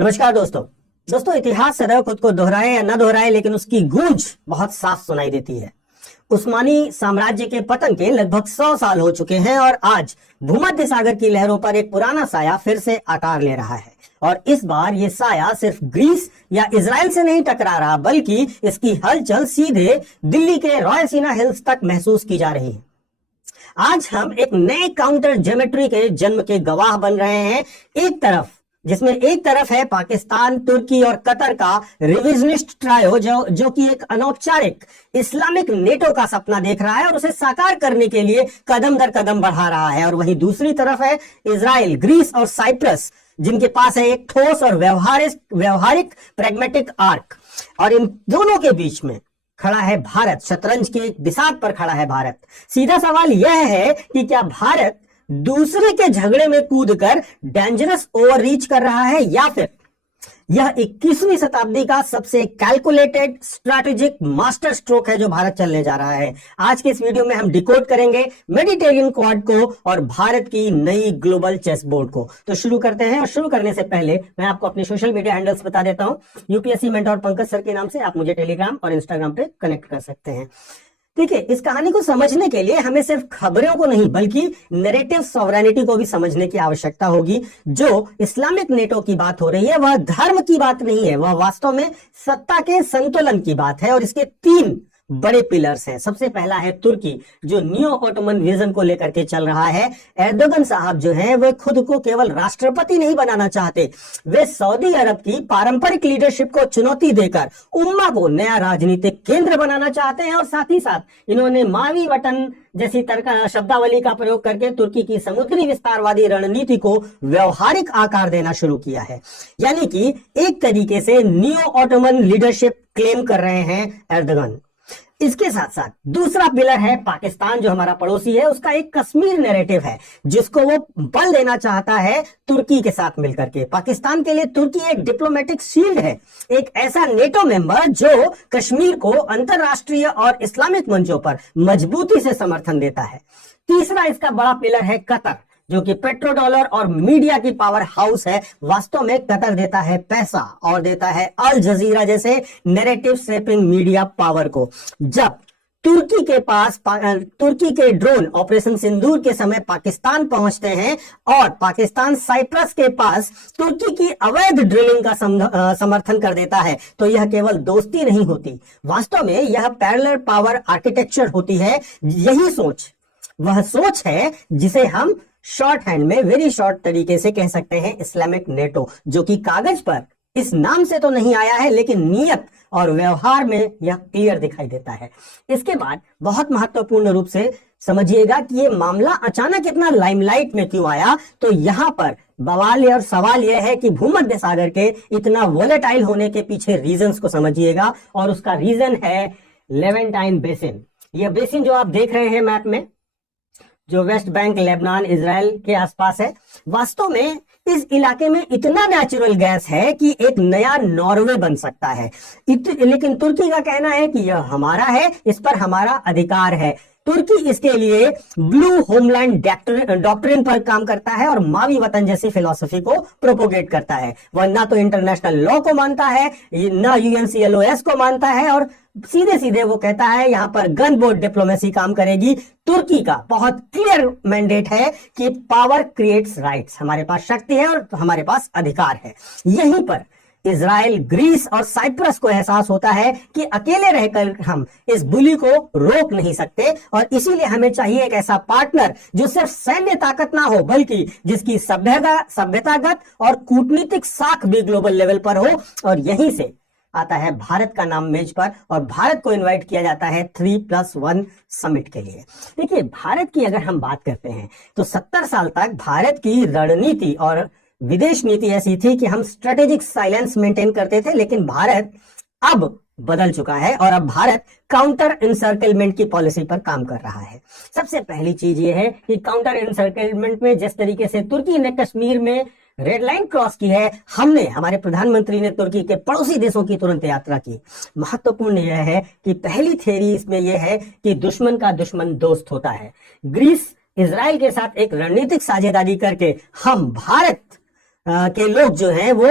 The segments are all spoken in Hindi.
नमस्कार दोस्तों इतिहास सदैव खुद को दोहराए या न दोहराए, लेकिन उसकी गूंज बहुत साफ सुनाई देती है। उस्मानी साम्राज्य के पतन के लगभग 100 साल हो चुके हैं और आज भूमध्य सागर की लहरों पर एक पुराना साया फिर से आकार ले रहा है। और इस बार ये साया सिर्फ ग्रीस या इजराइल से नहीं टकरा रहा, बल्कि इसकी हलचल सीधे दिल्ली के रॉयसीना हिल्स तक महसूस की जा रही है। आज हम एक नए काउंटर ज्योमेट्री के जन्म के गवाह बन रहे हैं। एक तरफ है पाकिस्तान, तुर्की और कतर का रिविजनिस्ट ट्रायो जो कि एक अनौपचारिक इस्लामिक नेटो का सपना देख रहा है और उसे साकार करने के लिए कदम दर कदम बढ़ा रहा है। और वहीं दूसरी तरफ है इजराइल, ग्रीस और साइप्रस, जिनके पास है एक ठोस और व्यवहारिक प्रैग्मेटिक आर्क। और इन दोनों के बीच में खड़ा है भारत, शतरंज के बिसात पर खड़ा है भारत। सीधा सवाल यह है कि क्या भारत दूसरे के झगड़े में कूदकर डेंजरस ओवररीच कर रहा है, या फिर यह 21वीं शताब्दी का सबसे कैलकुलेटेड स्ट्रैटेजिक मास्टर स्ट्रोक है जो भारत चलने जा रहा है। आज के इस वीडियो में हम डिकोड करेंगे मेडिटेरियन क्वाड को और भारत की नई ग्लोबल चेस बोर्ड को। तो शुरू करते हैं, और शुरू करने से पहले मैं आपको अपने सोशल मीडिया हैंडल्स बता देता हूं। यूपीएससी मेंटोर पंकज सर के नाम से आप मुझे टेलीग्राम और इंस्टाग्राम पे कनेक्ट कर सकते हैं। ठीक है, इस कहानी को समझने के लिए हमें सिर्फ खबरों को नहीं बल्कि नैरेटिव सॉवरेनिटी को भी समझने की आवश्यकता होगी। जो इस्लामिक नेटो की बात हो रही है वह धर्म की बात नहीं है, वह वास्तव में सत्ता के संतुलन की बात है। और इसके 3 बड़े पिलर्स हैं। सबसे पहला है तुर्की, जो नियो ऑटोमन विजन को लेकर के चल रहा है। एर्दोगन साहब जो हैं वे खुद को केवल राष्ट्रपति नहीं बनाना चाहते, वे सऊदी अरब की पारंपरिक लीडरशिप को चुनौती देकर उम्मा को नया राजनीतिक केंद्र बनाना चाहते हैं। और साथ ही साथ इन्होंने मावी वतन जैसी शब्दावली का प्रयोग करके तुर्की की समुद्री विस्तारवादी रणनीति को व्यवहारिक आकार देना शुरू किया है। यानी कि एक तरीके से नियो ऑटोमन लीडरशिप क्लेम कर रहे हैं एर्दोगन। इसके साथ साथ दूसरा पिलर है पाकिस्तान, जो हमारा पड़ोसी है। उसका एक कश्मीर नैरेटिव है जिसको वो बल देना चाहता है तुर्की के साथ मिलकर के। पाकिस्तान के लिए तुर्की एक डिप्लोमेटिक शील्ड है, एक ऐसा नेटो मेंबर जो कश्मीर को अंतरराष्ट्रीय और इस्लामिक मंचों पर मजबूती से समर्थन देता है। तीसरा इसका बड़ा पिलर है कतर, जो कि पेट्रो डॉलर और मीडिया की पावर हाउस है। वास्तव में कतर देता है पैसा और देता है अल जजीरा जैसे नैरेटिव शेपिंग मीडिया पावर को। जब तुर्की के ड्रोन ऑपरेशन सिंदूर के समय पाकिस्तान पहुंचते हैं और पाकिस्तान साइप्रस के पास तुर्की की अवैध ड्रिलिंग का समर्थन कर देता है, तो यह केवल दोस्ती नहीं होती, वास्तव में यह पैरेलल पावर आर्किटेक्चर होती है। यही वह सोच है जिसे हम शॉर्ट हैंड में वेरी शॉर्ट तरीके से कह सकते हैं इस्लामिक नेटो, जो कि कागज पर इस नाम से तो नहीं आया है, लेकिन नियत और व्यवहार में यह क्लियर दिखाई देता है। इसके बाद बहुत महत्वपूर्ण रूप से समझिएगा कि यह मामला अचानक इतना लाइमलाइट में क्यों आया। तो यहां पर बवाल और सवाल यह है कि भूमध्य सागर के इतना वोलेटाइल होने के पीछे रीजंस को समझिएगा, और उसका रीजन है लेवेंटाइन बेसिन। यह बेसिन जो आप देख रहे हैं मैप में, जो वेस्ट बैंक, लेबनान, इजराइल के आसपास है, वास्तव में इस इलाके में इतना नेचुरल गैस है कि एक नया नॉर्वे बन सकता है। लेकिन तुर्की का कहना है कि यह हमारा है, इस पर हमारा अधिकार है। तुर्की इसके लिए ब्लू होमलैंड डॉक्ट्रिन पर काम करता है और मावी वतन जैसी फिलॉसफी को प्रोपोगेट करता है। वह ना तो इंटरनेशनल लॉ को मानता है, ना यूएनसीएलओएस को मानता है, और सीधे सीधे वो कहता है यहां पर गन बोर्ड डिप्लोमेसी काम करेगी। तुर्की का बहुत क्लियर मैंडेट है कि पावर क्रिएट्स राइट्स, हमारे पास शक्ति है और हमारे पास अधिकार है। यहीं पर इजराइल, ग्रीस और साइप्रस को एहसास होता है कि अकेले रहकर हम इस बुली को रोक नहीं सकते, और इसीलिए हमें चाहिए एक ऐसा पार्टनर जो सिर्फ सैन्य ताकत ना हो, बल्कि जिसकी सभ्यतागत और कूटनीतिक साख भी ग्लोबल लेवल पर हो। और यहीं से आता है भारत का नाम मेज पर, और भारत को इनवाइट किया जाता है 3+1 समिट के लिए। देखिए, भारत की अगर हम बात करते हैं तो 70 साल तक भारत की रणनीति और विदेश नीति ऐसी थी कि हम स्ट्रेटेजिक साइलेंस मेंटेन करते थे, लेकिन भारत अब बदल चुका है और अब भारत काउंटर इंसर्कलमेंट की पॉलिसी पर काम कर रहा है। सबसे पहली चीज यह है कि काउंटर इंसर्कलमेंट में जिस तरीके से तुर्की ने कश्मीर में रेड लाइन क्रॉस की है, हमारे प्रधानमंत्री ने तुर्की के पड़ोसी देशों की तुरंत यात्रा की। महत्वपूर्ण यह है कि पहली थ्योरी इसमें यह है कि दुश्मन का दुश्मन दोस्त होता है। ग्रीस इजराइल के साथ एक रणनीतिक साझेदारी करके हम भारत के लोग जो हैं वो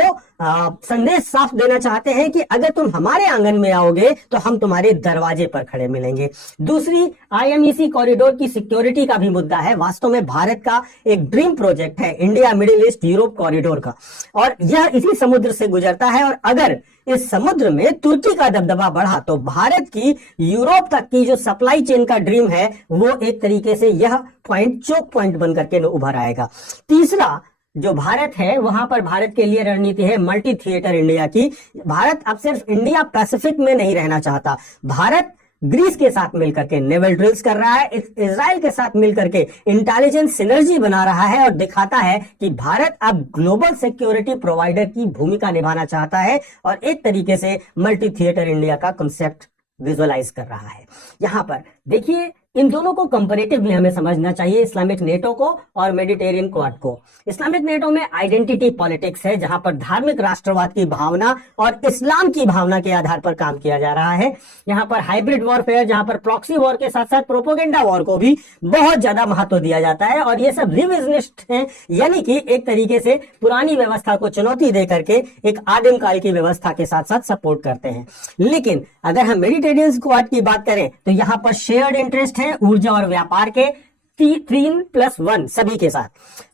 संदेश साफ देना चाहते हैं कि अगर तुम हमारे आंगन में आओगे तो हम तुम्हारे दरवाजे पर खड़े मिलेंगे। दूसरी, आईएमईसी कॉरिडोर की सिक्योरिटी का भी मुद्दा है। वास्तव में भारत का एक ड्रीम प्रोजेक्ट है India middle east Europe corridor का, और यह इसी समुद्र से गुजरता है, और अगर इस समुद्र में तुर्की का दबदबा बढ़ा तो भारत की यूरोप तक की जो सप्लाई चेन का ड्रीम है वो एक तरीके से यह पॉइंट चोक पॉइंट बन करके उभर आएगा। तीसरा, जो भारत है वहां पर भारत के लिए रणनीति है मल्टी थिएटर इंडिया की। भारत अब सिर्फ इंडिया पैसिफिक में नहीं रहना चाहता। भारत ग्रीस के साथ मिलकर के नेवल ड्रिल्स कर रहा है, इजराइल के साथ मिलकर के इंटेलिजेंस सिनर्जी बना रहा है और दिखाता है कि भारत अब ग्लोबल सिक्योरिटी प्रोवाइडर की भूमिका निभाना चाहता है और एक तरीके से मल्टी थिएटर इंडिया का कॉन्सेप्ट विजुअलाइज कर रहा है। यहां पर देखिए, इन दोनों को कंपैरेटिव भी हमें समझना चाहिए, इस्लामिक नेटो को और मेडिटेरियन क्वाड को। इस्लामिक नेटो में आइडेंटिटी पॉलिटिक्स है, जहां पर धार्मिक राष्ट्रवाद की भावना और इस्लाम की भावना के आधार पर काम किया जा रहा है। यहां पर हाइब्रिड वॉरफेयर, जहां पर प्रॉक्सी वॉर के साथ साथ प्रोपोगेंडा वॉर को भी बहुत ज्यादा महत्व दिया जाता है, और ये सब रिविजनिस्ट हैं, यानी कि एक तरीके से पुरानी व्यवस्था को चुनौती दे करके एक आदिम काल की व्यवस्था के साथ साथ सपोर्ट करते हैं। लेकिन अगर हम मेडिटेरियन क्वाड की बात करें तो यहां पर शेयर्ड इंटरेस्ट है ऊर्जा और व्यापार के 3+1 सभी के साथ,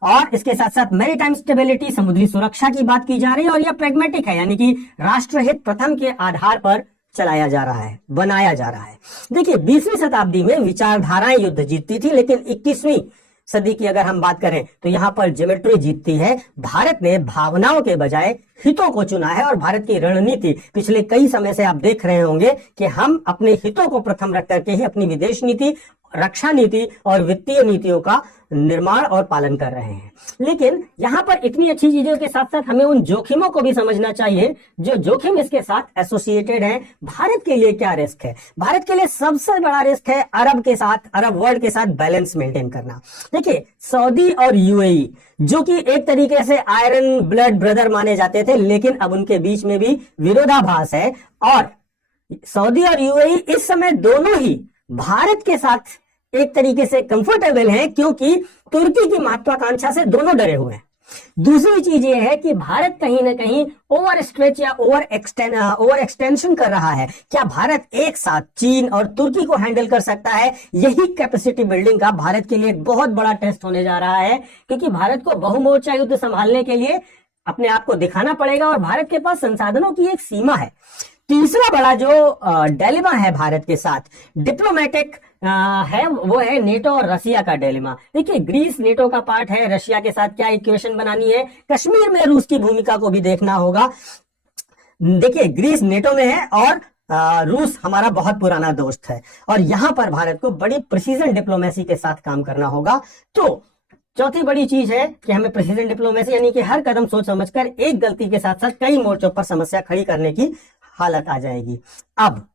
और इसके साथ साथ मैरीटाइम स्टेबिलिटी, समुद्री सुरक्षा की बात की जा रही है, और यह प्रैग्मेटिक है, यानी कि राष्ट्रहित प्रथम के आधार पर चलाया जा रहा है, बनाया जा रहा है। देखिए, 20वीं शताब्दी में विचारधाराएं युद्ध जीतती थी, लेकिन 21वीं सदी की अगर हम बात करें तो यहां पर ज्योमेट्री जीतती है। भारत ने भावनाओं के बजाय हितों को चुना है, और भारत की रणनीति पिछले कई समय से आप देख रहे होंगे कि हम अपने हितों को प्रथम रख करके ही अपनी विदेश नीति, रक्षा नीति और वित्तीय नीतियों का निर्माण और पालन कर रहे हैं। लेकिन यहां पर इतनी अच्छी चीजों के साथ साथ हमें उन जोखिमों को भी समझना चाहिए जो जोखिम इसके साथ एसोसिएटेड है। भारत के लिए क्या रिस्क है? भारत के लिए सबसे बड़ा रिस्क है अरब के साथ, अरब वर्ल्ड के साथ बैलेंस मेंटेन करना। देखिए, सऊदी और यूएई जो कि एक तरीके से आयरन ब्लड ब्रदर माने जाते थे, लेकिन अब उनके बीच में भी विरोधाभास है, और सऊदी और यूएई इस समय दोनों ही भारत के साथ एक तरीके से कंफर्टेबल हैं, क्योंकि तुर्की की महत्वाकांक्षा से दोनों डरे हुए हैं। दूसरी चीज ये है कि भारत कहीं ना कहीं ओवर स्ट्रेच या ओवर एक्सटेंशन कर रहा है। क्या भारत एक साथ चीन और तुर्की को हैंडल कर सकता है? यही कैपेसिटी बिल्डिंग का भारत के लिए एक बहुत बड़ा टेस्ट होने जा रहा है, क्योंकि भारत को बहुमोर्चा युद्ध संभालने के लिए अपने आप को दिखाना पड़ेगा, और भारत के पास संसाधनों की एक सीमा है। तीसरा बड़ा जो डिलेमा है भारत के साथ डिप्लोमेटिक है, वो है नेटो और रशिया का डिलेमा। देखिए, ग्रीस नेटो का पार्ट है, रशिया के साथ क्या इक्वेशन बनानी है, कश्मीर में रूस की भूमिका को भी देखना होगा। देखिए, ग्रीस नेटो में है और रूस हमारा बहुत पुराना दोस्त है, और यहां पर भारत को बड़ी प्रिसीजन डिप्लोमेसी के साथ काम करना होगा। तो चौथी बड़ी चीज है कि हमें प्रिसीजन डिप्लोमेसी, यानी कि हर कदम सोच समझकर, एक गलती के साथ साथ कई मोर्चों पर समस्या खड़ी करने की हालत आ जाएगी। अब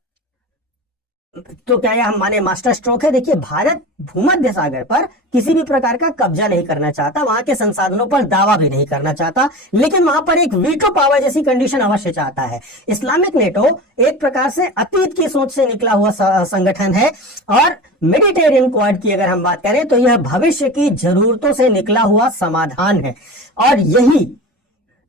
तो क्या यह हम माने मास्टर स्ट्रोक है? देखिए, भारत भूमध्य सागर पर किसी भी प्रकार का कब्जा नहीं करना चाहता, वहां के संसाधनों पर दावा भी नहीं करना चाहता, लेकिन वहां पर एक वीटो पावर जैसी कंडीशन अवश्य चाहता है। इस्लामिक नेटो एक प्रकार से अतीत की सोच से निकला हुआ संगठन है, और मेडिटेरियन क्वाड की अगर हम बात करें तो यह भविष्य की जरूरतों से निकला हुआ समाधान है। और यही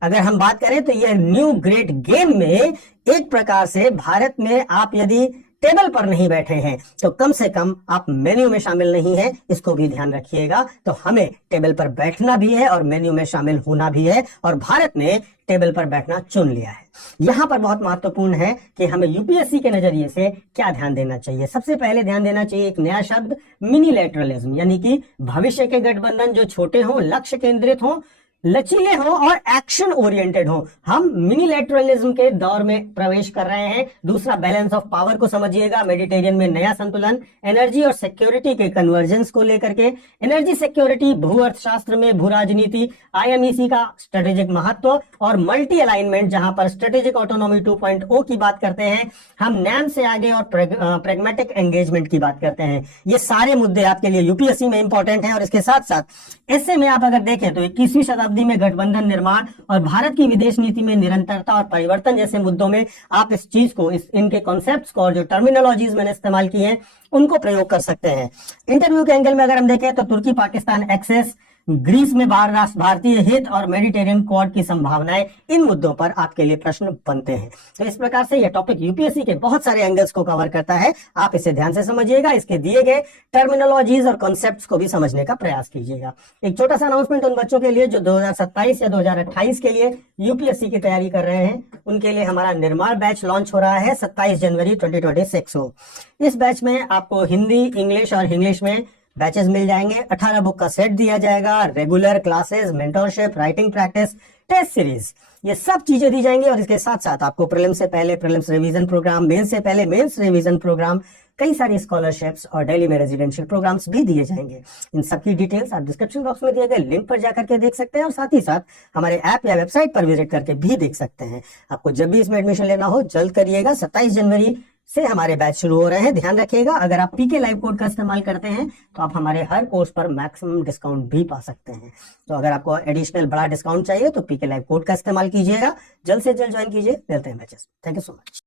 अगर हम बात करें तो यह न्यू ग्रेट गेम में एक प्रकार से भारत में आप यदि टेबल पर नहीं बैठे हैं तो कम से कम आप मेन्यू में शामिल नहीं हैं, इसको भी ध्यान रखिएगा। तो हमें टेबल पर बैठना भी है और मेन्यू में शामिल होना भी है, और भारत ने टेबल पर बैठना चुन लिया है। यहां पर बहुत महत्वपूर्ण है कि हमें यूपीएससी के नजरिए से क्या ध्यान देना चाहिए। सबसे पहले ध्यान देना चाहिए एक नया शब्द, मिनीलैटरलिज्म, यानी कि भविष्य के गठबंधन जो छोटे हों, लक्ष्य केंद्रित हों, लचीले हो और एक्शन ओरिएंटेड हो। हम मिनीलैटरलिज्म के दौर में प्रवेश कर रहे हैं। दूसरा, बैलेंस ऑफ पावर को समझिएगा, मेडिटेरियन में नया संतुलन, एनर्जी और सिक्योरिटी के कन्वर्जेंस को लेकर के, एनर्जी सिक्योरिटी, भू अर्थशास्त्र में भू राजनीति, आईएमईसी का स्ट्रेटेजिक महत्व, और मल्टी अलाइनमेंट, जहां पर स्ट्रेटेजिक ऑटोनॉमी 2.0 की बात करते हैं हम, नैम से आगे, और प्रेगमेटिक एंगेजमेंट की बात करते हैं। ये सारे मुद्दे आपके लिए यूपीएससी में इंपॉर्टेंट हैं, और इसके साथ साथ इससे में आप अगर देखें तो 21वीं शताब्दी में गठबंधन निर्माण और भारत की विदेश नीति में निरंतरता और परिवर्तन जैसे मुद्दों में आप इस चीज को, इनके कॉन्सेप्ट्स को, और जो टर्मिनोलॉजीज मैंने इस्तेमाल की हैं उनको प्रयोग कर सकते हैं। इंटरव्यू के एंगल में अगर हम देखें तो तुर्की पाकिस्तान एक्सेस, ग्रीस में भारतीय हित और मेडिटेरियन क्वाड की संभावनाएं, इन मुद्दों पर आपके लिए प्रश्न बनते हैं। तो इस प्रकार से यह टॉपिक यूपीएससी के बहुत सारे एंगल्स को कवर करता है। आप इसे ध्यान से समझिएगा, इसके दिए गए टर्मिनोलॉजीज और कॉन्सेप्ट्स को भी समझने का प्रयास कीजिएगा। एक छोटा सा अनाउंसमेंट उन बच्चों के लिए जो 2027 या 2028 के लिए यूपीएससी की तैयारी कर रहे हैं, उनके लिए हमारा निर्माण बैच लॉन्च हो रहा है 27 जनवरी 2026 को। इस बैच में आपको हिंदी, इंग्लिश और इंग्लिश में बैचेस मिल जाएंगे। 18 बुक का सेट दिया जाएगा, regular classes, mentorship, writing practice, test series, ये सब चीजें दी जाएंगी। और इसके साथ साथ आपको प्रीलिम्स से पहले प्रीलिम्स रिवीजन प्रोग्राम, मेंस से पहले मेंस रिवीजन प्रोग्राम, कई सारी स्कॉलरशिप्स और डेली में रेजिडेंशियल प्रोग्राम्स भी दिए जाएंगे। इन सबकी डिटेल्स आप डिस्क्रिप्शन बॉक्स में दिए गए लिंक पर जाकर के देख सकते हैं, और साथ ही साथ हमारे ऐप या वेबसाइट पर विजिट करके भी देख सकते हैं। आपको जब भी इसमें एडमिशन लेना हो जल्द करिएगा। 27 जनवरी से हमारे बैच शुरू हो रहे हैं। ध्यान रखिएगा, अगर आप पीके लाइव कोड का इस्तेमाल करते हैं तो आप हमारे हर कोर्स पर मैक्सिमम डिस्काउंट भी पा सकते हैं। तो अगर आपको एडिशनल बड़ा डिस्काउंट चाहिए तो पीके लाइव कोड का इस्तेमाल कीजिएगा। जल्द से जल्द ज्वाइन कीजिए। मिलते हैं batches. Thank you so much.